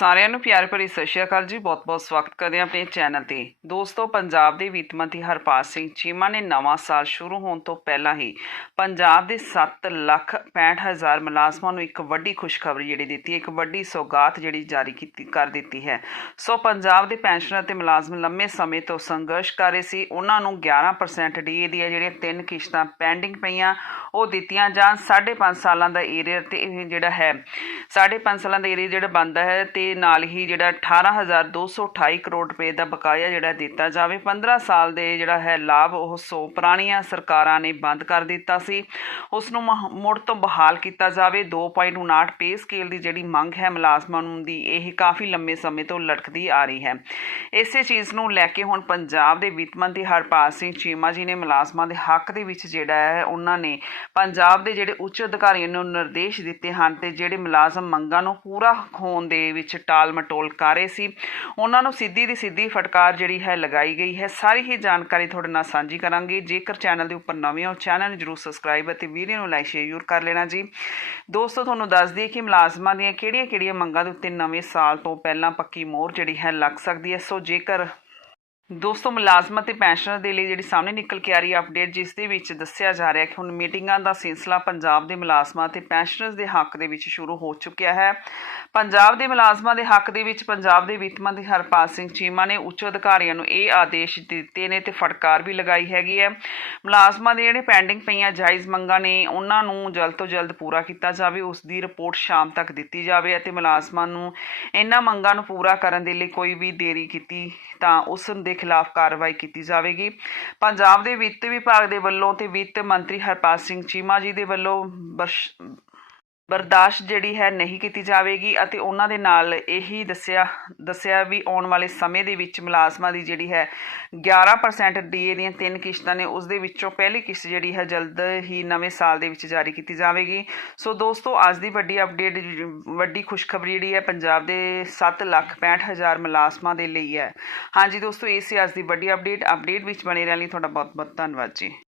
ਸਾਰਿਆਂ ਨੂੰ ਪਿਆਰ ਭਰੀ ਸਤਿ ਸ਼੍ਰੀ ਅਕਾਲ ਜੀ। ਬਹੁਤ-ਬਹੁਤ ਸਵਾਗਤ ਕਰਦੇ ਹਾਂ ਆਪਣੇ ਚੈਨਲ ਤੇ। ਦੋਸਤੋ, ਪੰਜਾਬ ਦੇ ਵਿੱਤ ਮੰਤਰੀ ਹਰਪਾਲ ਸਿੰਘ ਚੀਮਾ ਨੇ ਨਵਾਂ ਸਾਲ ਸ਼ੁਰੂ ਹੋਣ ਤੋਂ ਪਹਿਲਾਂ ਹੀ ਪੰਜਾਬ ਦੇ 7 ਲੱਖ 65 ਹਜ਼ਾਰ ਮੁਲਾਜ਼ਮਾਂ ਨੂੰ ਇੱਕ ਵੱਡੀ ਖੁਸ਼ਖਬਰੀ ਜਿਹੜੀ ਦਿੱਤੀ ਇੱਕ ਵੱਡੀ ਸੌਗਾਤ ਜਿਹੜੀ ਜਾਰੀ ਕੀਤੀ, ਕਰ ਦਿੱਤੀ ਹੈ। ਸੋ ਪੰਜਾਬ ਦੇ ਪੈਨਸ਼ਨਰ ਤੇ ਮੁਲਾਜ਼ਮ ਲੰਮੇ ਸਮੇਂ ਤੋਂ ਸੰਘਰਸ਼ ਕਰ ਰਹੇ ਸੀ। ਉਹਨਾਂ ਨੂੰ 11% ਡੀਏ ਦੀਆਂ ਜਿਹੜੀਆਂ ਤਿੰਨ ਕਿਸ਼ਤਾਂ ਪੈਂਡਿੰਗ ਪਈਆਂ, ਉਹ ਦਿੱਤੀਆਂ ਜਾਣ। 5.5 ਸਾਲਾਂ ਦਾ ਏਰੀਅਰ ਤੇ ਇਹ ਜਿਹੜਾ ਹੈ 5.5 ਸਾਲਾਂ ਦਾ ਏਰੀਆ ਜਿਹੜਾ ਬੰਦਾ ਹੈ ਤੇ ਨਾਲ ਹੀ ਜਿਹੜਾ 18228 ਕਰੋੜ ਰੁਪਏ ਦਾ ਬਕਾਇਆ ਜਿਹੜਾ ਦਿੱਤਾ ਜਾਵੇ। 15 ਸਾਲ ਦੇ ਜਿਹੜਾ ਹੈ ਲਾਭ, ਉਹ ਸੋ ਪੁਰਾਣੀਆਂ ਸਰਕਾਰਾਂ ਨੇ ਬੰਦ ਕਰ ਦਿੱਤਾ ਸੀ। ਉਸ ਨੂੰ ਮਹ- ਮੁੜ ਤੋਂ ਬਹਾਲ ਕੀਤਾ ਜਾਵੇ। 2.59 ਪੇ ਸਕੇਲ ਦੀ ਜਿਹੜੀ ਮੰਗ ਹੈ, ਮੁਲਾਜ਼ਮਾਂ ਨੂੰ ਦੀ ਇਹ ਕਾਫੀ ਲੰਮੇ ਸਮੇਂ ਤੋਂ ਲਟਕਦੀ ਆ ਰਹੀ ਹੈ। ਇਸੇ ਚੀਜ਼ ਨੂੰ ਲੈ ਕੇ ਹੁਣ ਪੰਜਾਬ ਦੇ ਵਿੱਤ ਮੰਤਰੀ ਹਰਪਾਲ ਸਿੰਘ ਚੀਮਾ ਜੀ ਨੇ ਮੁਲਾਜ਼ਮਾਂ ਦੇ ਹੱਕ ਦੇ ਵਿੱਚ ਜਿਹੜਾ ਹੈ, ਉਹਨਾਂ ਨੇ ਪੰਜਾਬ ਦੇ ਜਿਹੜੇ ਉੱਚ ਅਧਿਕਾਰੀਆਂ ਨੂੰ ਨਿਰਦੇਸ਼ ਦਿੱਤੇ ਹਨ ਤੇ ਜਿਹੜੇ ਮੁਲਾਜ਼ਮ ਮੰਗਾਂ ਨੂੰ ਪੂਰਾ ਹੋਣ ਦੇ ਵਿੱਚ ਟਾਲ ਮਟੋਲ ਕਰ ਰਹੇ ਸੀ। ਉਹਨਾਂ ਨੂੰ ਸਿੱਧੀ ਦੀ ਸਿੱਧੀ ਫਟਕਾਰ ਜਿਹੜੀ ਹੈ ਲਗਾਈ ਗਈ ਹੈ। ਸਾਰੀ ਹੀ ਜਾਣਕਾਰੀ ਤੁਹਾਡੇ ਨਾਲ ਸਾਂਝੀ ਕਰਾਂਗੇ। ਜੇਕਰ ਚੈਨਲ ਦੇ ਉੱਪਰ ਨਵੇਂ ਹੋ, ਚੈਨਲ ਨੂੰ ਜਰੂਰ ਸਬਸਕ੍ਰਾਈਬ ਅਤੇ ਵੀਡੀਓ ਨੂੰ ਲਾਈਕ, ਸ਼ੇਅਰ ਜ਼ਰੂਰ ਕਰ ਲੈਣਾ ਜੀ। ਦੋਸਤੋ, ਤੁਹਾਨੂੰ ਦੱਸ ਦਈਏ ਕਿ ਮੁਲਾਜ਼ਮਾਂ ਦੀਆਂ ਕਿਹੜੀਆਂ-ਕਿਹੜੀਆਂ ਮੰਗਾਂ ਦੇ ਉੱਤੇ ਨਵੇਂ ਸਾਲ ਤੋਂ ਪਹਿਲਾਂ ਪੱਕੀ ਮੋਹਰ ਜਿਹੜੀ ਹੈ ਲੱਗ ਸਕਦੀ ਹੈ। ਸੋ ਜੇਕਰ ਦੋਸਤੋ, ਮੁਲਾਜ਼ਮਾਂ ਤੇ ਪੈਨਸ਼ਨਰ ਦੇ ਲਈ ਜਿਹੜੀ ਸਾਹਮਣੇ ਨਿਕਲ ਕੇ ਆ ਰਹੀ ਅਪਡੇਟ ਜਿਸ ਦੇ ਵਿੱਚ ਦੱਸਿਆ ਜਾ ਰਿਹਾ ਕਿ ਹੁਣ ਮੀਟਿੰਗਾਂ ਦਾ ਸਿਲਸਿਲਾ ਪੰਜਾਬ ਦੇ ਮੁਲਾਜ਼ਮਾਂ ਤੇ ਪੈਨਸ਼ਨਰਸ ਦੇ ਹੱਕ ਦੇ ਵਿੱਚ ਸ਼ੁਰੂ ਹੋ ਚੁੱਕਿਆ ਹੈ। ਪੰਜਾਬ ਦੇ ਮੁਲਾਜ਼ਮਾਂ ਦੇ ਹੱਕ ਦੇ ਵਿੱਚ ਪੰਜਾਬ ਦੇ ਵਿੱਤ ਮੰਤਰੀ ਹਰਪਾਲ ਸਿੰਘ ਚੀਮਾ ਨੇ ਉੱਚ ਅਧਿਕਾਰੀਆਂ ਨੂੰ ਇਹ ਆਦੇਸ਼ ਦਿੱਤੇ ਨੇ ਤੇ ਫਟਕਾਰ ਵੀ ਲਗਾਈ ਹੈਗੀ ਹੈ। ਮੁਲਾਜ਼ਮਾਂ ਦੇ ਜਿਹੜੇ ਪੈਂਡਿੰਗ ਪਈਆਂ ਜਾਇਜ਼ ਮੰਗਾਂ ਨੇ, ਉਹਨਾਂ ਨੂੰ ਜਲਦ ਤੋਂ ਜਲਦ ਪੂਰਾ ਕੀਤਾ ਜਾਵੇ, ਉਸ ਦੀ ਰਿਪੋਰਟ ਸ਼ਾਮ ਤੱਕ ਦਿੱਤੀ ਜਾਵੇ ਅਤੇ ਮੁਲਾਜ਼ਮਾਂ ਨੂੰ ਇਹਨਾਂ ਮੰਗਾਂ ਨੂੰ ਪੂਰਾ ਕਰਨ ਦੇ ਲਈ ਕੋਈ ਵੀ ਦੇਰੀ ਕੀਤੀ ਤਾਂ ਉਸ ਦੇ ਖਿਲਾਫ ਕਾਰਵਾਈ ਕੀਤੀ ਜਾਵੇਗੀ। ਪੰਜਾਬ ਦੇ ਵਿੱਤ ਵਿਭਾਗ ਦੇ ਵੱਲੋਂ ਤੇ ਵਿੱਤ ਮੰਤਰੀ ਹਰਪਾਲ ਸਿੰਘ ਚੀਮਾ ਜੀ ਦੇ ਵੱਲੋਂ ਬਰਸ਼- ਬਰਦਾਸ਼ਤ ਜਿਹੜੀ ਹੈ ਨਹੀਂ ਕੀਤੀ ਜਾਵੇਗੀ ਅਤੇ ਉਹਨਾਂ ਦੇ ਨਾਲ ਇਹੀ ਦੱਸਿਆ ਦੱਸਿਆ ਵੀ ਆਉਣ ਵਾਲੇ ਸਮੇਂ ਦੇ ਵਿੱਚ ਮੁਲਾਜ਼ਮਾਂ ਦੀ ਜਿਹੜੀ ਹੈ 11% ਡੀਏ ਦੀਆਂ ਤਿੰਨ ਕਿਸ਼ਤਾਂ ਨੇ, ਉਸ ਦੇ ਵਿੱਚੋਂ ਪਹਿਲੀ ਕਿਸ਼ਤ ਜਿਹੜੀ ਹੈ ਜਲਦ ਹੀ ਨਵੇਂ ਸਾਲ ਦੇ ਵਿੱਚ ਜਾਰੀ ਕੀਤੀ ਜਾਵੇਗੀ। ਸੋ ਦੋਸਤੋ, ਅੱਜ ਦੀ ਵੱਡੀ ਅਪਡੇਟ ਵੱਡੀ ਖੁਸ਼ਖਬਰੀ ਜਿਹੜੀ ਹੈ ਪੰਜਾਬ ਦੇ 7 ਲੱਖ 65 ਹਜ਼ਾਰ ਮੁਲਾਜ਼ਮਾਂ ਦੇ ਲਈ ਹੈ। ਹਾਂਜੀ ਦੋਸਤੋ, ਇਹ ਸੀ ਅੱਜ ਦੀ ਵੱਡੀ ਅਪਡੇਟ ਅਪਡੇਟ ਵਿੱਚ ਬਣੇ ਰਹਿਣ ਲਈ ਤੁਹਾਡਾ ਬਹੁਤ ਬਹੁਤ ਧੰਨਵਾਦ ਜੀ।